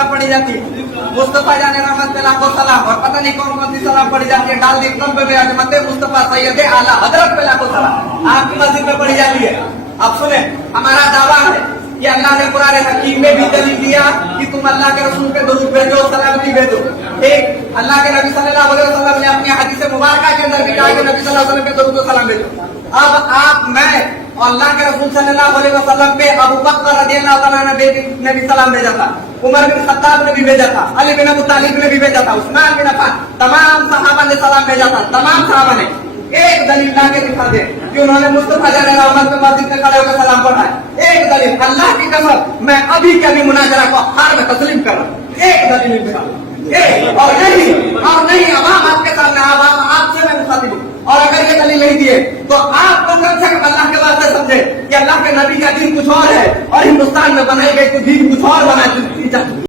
सलाम पढ़ी जाती है, मुस्तफा जाने रहमत पे लाखों सलाम, और पता नहीं कौन कौन सी सलाम पढ़ी जाती है, डाल दी कम पे अजमत मुस्तफा सैयद आला हजरत पे लाखों सलाम आपकी मस्जिद में पढ़ी जाती है। अब सुने, हमारा दावा है कि अल्लाह ने कुरान हकीम में भी दलील दिया कि तुम अल्लाह के रसूल पे दुरूद भेजो, सलामती भेजो। एक अल्लाह के नबी सल्लल्लाहु अलैहि वसल्लम ने अपनी हदीस मुबारका के अंदर भी कहा कि नबी सल्लल्लाहु अलैहि वसल्लम पे दुरूद और सलाम भेजो। अब आप मैं अल्लाह के रसूल सल्लल्लाहु अलैहि वसल्लम पे अबू बकर रज़ियल्लाहु ताला ने भी सलाम भेजा था, उमर बिन खत्ताब ने भी भेजा था, अली बिन अबू तालिब ने भी भेजा था, उस्मान बिन अफ़्फ़ान, तमाम सहाबा ने सलाम भेजा था। तमाम सहाबा ने एक दलील ला के दिखा दे कि उन्होंने मुस्तफा जाने रहमत पे मस्जिद में खड़े होकर सलाम पढ़ा है। एक दलील, अल्लाह की कसम मैं अभी के अभी मुनाजरा को हार में तस्लीम कर रहा हूँ। एक दलील दिखा, एक और नहीं अवाम आपके सामने, अवाम आपसे मैं मुखातिब हूँ। और अगर ये दलील नहीं दिए तो आप लोग कम से कम अल्लाह के वास्ते समझे कि अल्लाह के नबी का दीन कुछ और है और हिंदुस्तान में बनाई गई तो दीन कुछ और बना